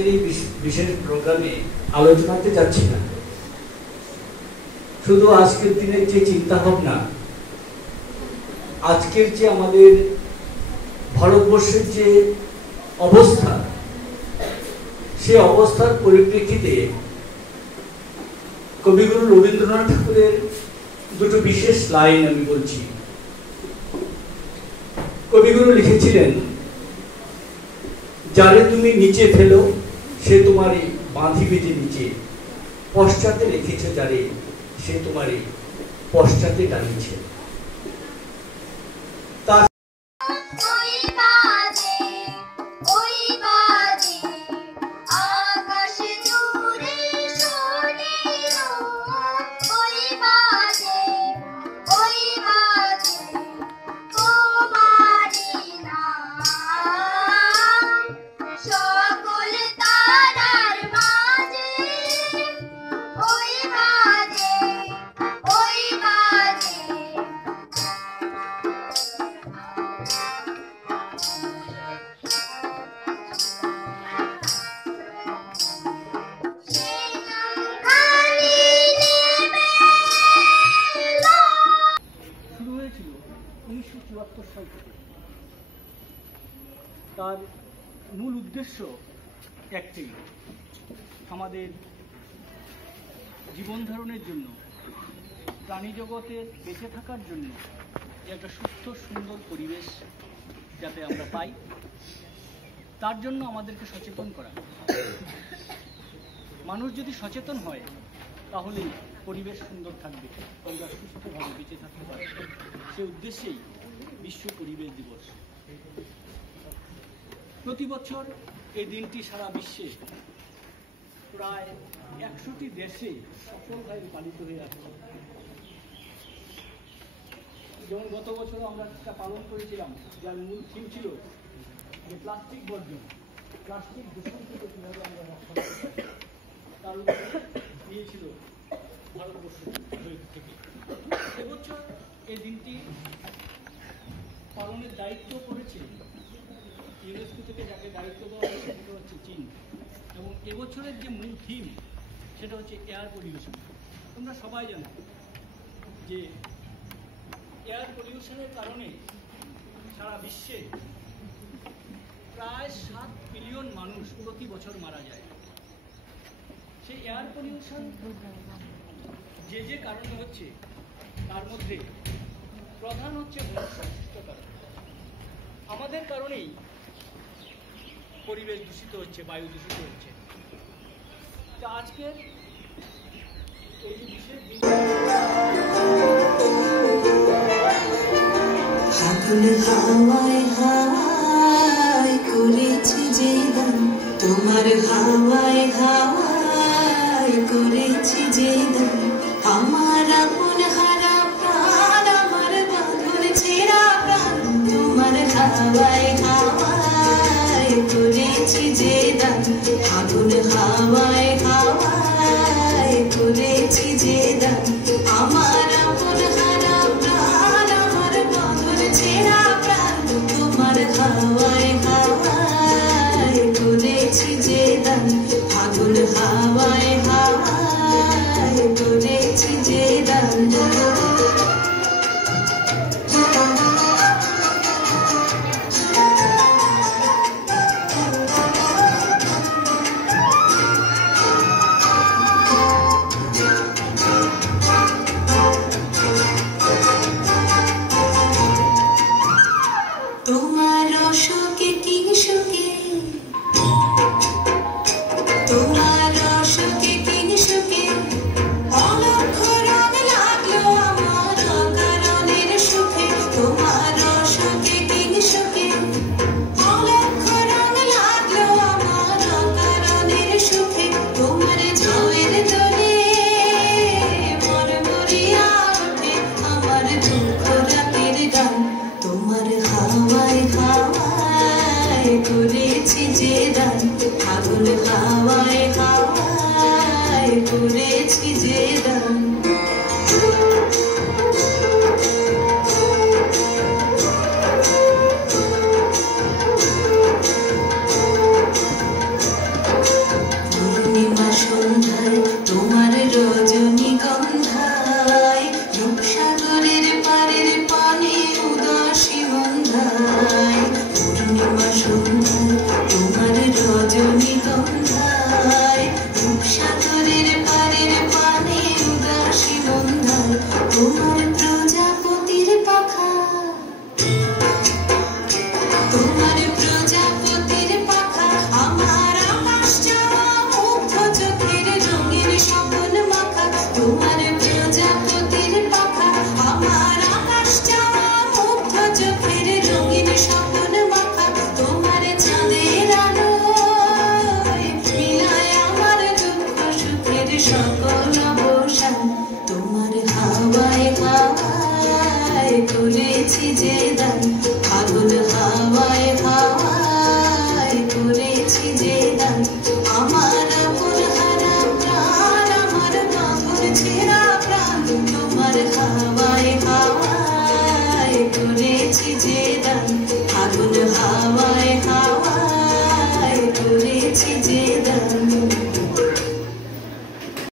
আজকের এই বিশেষ প্রোগ্রামে আলোচনাতে যাচ্ছি না। শুধু আজকের দিনের যে চিন্তা ভাবনা, আজকের যে আমাদের ভারতবর্ষের যে অবস্থা, সে অবস্থার পরিপ্রেক্ষিতে কবিগুরু রবীন্দ্রনাথ ঠাকুরের দুটো বিশেষ লাইন আমি বলছি। কবিগুরু লিখেছিলেন, যারে তুমি নিচে ফেলো সে তোমারই বাঁধিবে যে নিচে, পশ্চাতে রেখেছে যারে সে তোমারই পশ্চাতে দাঁড়িয়েছে। তার মূল উদ্দেশ্য একটাই, আমাদের জীবন ধারণের জন্য, প্রাণী জগতের বেঁচে থাকার জন্য একটা সুস্থ সুন্দর পরিবেশ যাতে আমরা পাই, তার জন্য আমাদেরকে সচেতন করা। মানুষ যদি সচেতন হয় তাহলে পরিবেশ সুন্দর থাকবে, আমরা সুস্থভাবে বেঁচে থাকতে পারব। সে উদ্দেশ্যেই বিশ্ব পরিবেশ দিবস। প্রতি বছর এই দিনটি সারা বিশ্বে প্রায় 100টি দেশে সফলভাবে পালিত হয়ে আসছে। যেমন গত বছর আমরা সেটা পালন করেছিলাম, যার মূল থিম ছিল যে প্লাস্টিক বর্জন, প্লাস্টিক দূষণ থেকে কীভাবে আমরা রক্ষা করতে পারি, তার উপরে দিয়েছিল ভারতবর্ষ থেকে। এবছর এই দিনটি পালনের দায়িত্ব করেছে ইউনেস্কো থেকে, যাকে দায়িত্ব দেওয়া হয়েছে সেটা হচ্ছে চীন। এবং এবছরের যে মূল থিম সেটা হচ্ছে এয়ার পলিউশন। তোমরা সবাই জানো যে এয়ার পলিউশনের কারণে সারা বিশ্বে প্রায় 7 বিলিয়ন মানুষ প্রতি বছর মারা যায়। সেই এয়ার পলিউশন যে কারণে হচ্ছে, তার মধ্যে প্রধান হচ্ছে মনুষ্যসৃষ্ট কারণ। আমাদের কারণেই পরিবেশ দূষিত হচ্ছে, বায়ু দূষিত হচ্ছে। তা আজকের এই বিশেষ দিন হাওয়ায় হাওয়ায় করেছি যে দান, তোমার হাওয়ায় হাওয়ায় করেছি যে দান, আমার আপন হারা প্রাণ, আমার বাঁধন ছেঁড়া প্রাণ, তোমার হাওয়ায় হাওয়ায় করেছি যে দান, আগুন হাওয়ায় হাওয়ায় করেছি যে দান, আমার আপন হারা প্রাণ, আমার বাঁধন ছেঁড়া প্রাণ, তোমার হাওয়ায় হাওয়ায় করেছি যে দান, আগুন হাওয়ায় হাওয়ায় করেছি যে দান। তোমার অশোকে কি সুখে, তোমার অশোকে কি সুখে, অলক্ষ রং লাগলো আমার অকারণের সুখে, তোমার অশোকে কি সুখে, অলক্ষ রং লাগলো আমার অকারণের সুখে, তোমার ঝাউয়ের দোলে মরমরিয়া ওঠে আমার দুঃখ রাতের গান, তোমার হাওয়ায় হাওয়ায় করেছি যে দান, আগুন হাওয়ায় হাওয়ায় করেছি যে দান। রজনীগন্ধায় রূপসাগরের পারের পানে উদাসী বন্ধায় তোমার প্রজাপতির পাখা, তোমার প্রজাপতির পাখা আমার আকাশ চাওয়া মুগ্ধ চোখের রঙের স্বপ্ন মাখা। তোমার প্রজাপতির পাখা আমার আকাশ চাওয়া মুগ্ধ চোখের রঙের স্বপ্ন মাখা। তোমার চাঁদের আলোয় মিলায় আমার দুঃখ সুখের সকল অবসান। তোমার হাওয়ায় হাওয়ায় করেছি যে দান, পাগল হাওয়ায় হাওয়ায় করেছি যে দান। আমার আপন হারা প্রাণ, আমার পাগল ছেঁড়া প্রাণ, তোমার হাওয়ায় হাওয়ায় করেছি যে দান, পাগল হাওয়ায় হাওয়ায় করেছি যে দান।